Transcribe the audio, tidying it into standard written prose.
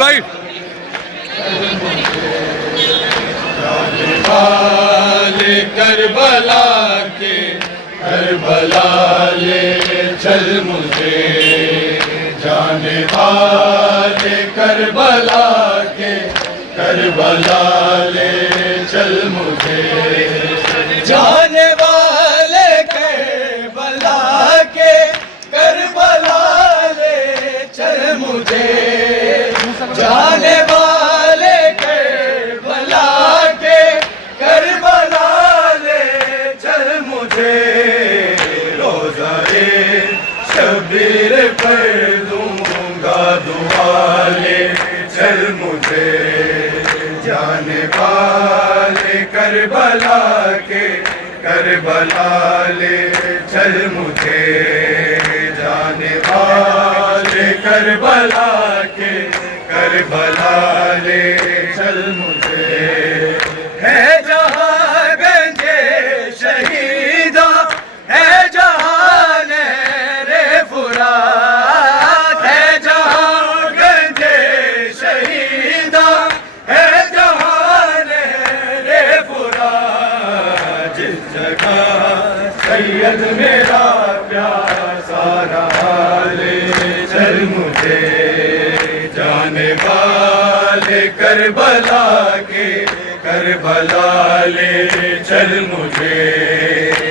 بھائی والے کربلا کے کربلا لے چل مجھے، جانے والے کربلا کے کربلا لے چل مجھے، جانے والے کربلا کے کربلا لے چل مجھے، جانے والے کربلا کے کربلا لے چل مجھے، روزہ شبیر پر دوں گا دعا لے چل مجھے، جانے والے کربلا کے کربلا لے چل مجھے، جانے والے کربلا کے کربلا لے چل مجھے، ہے جہاں گنج شہیدہ، ہے جہاں نہر فرات، ہے جہاں گنج شہیدہ، ہے جہاں نہر فرات، جس جگہ سید میرا پیاسا رہا لے چل مجھے، جانے والے کربلا کے کربلا لے چل مجھے،